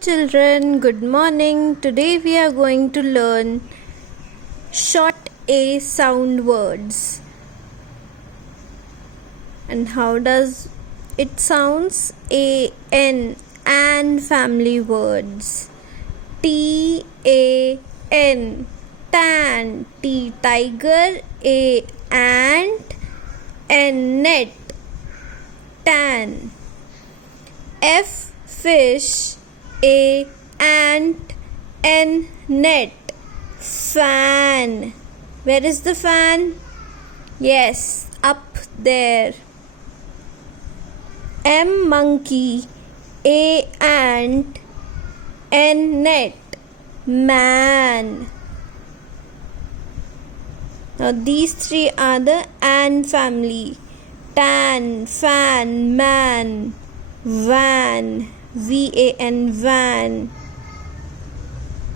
children, good morning. Today we are going to learn short A sound words. And how does it sounds? A-N, and family words. T-A-N, tan, T tiger, A ant, N net, tan. F fish, A ant, N net, fan. Where is the fan? Yes, up there. M monkey, A ant, N net, man. Now these three are the ant family: tan, fan, man, van, van, van.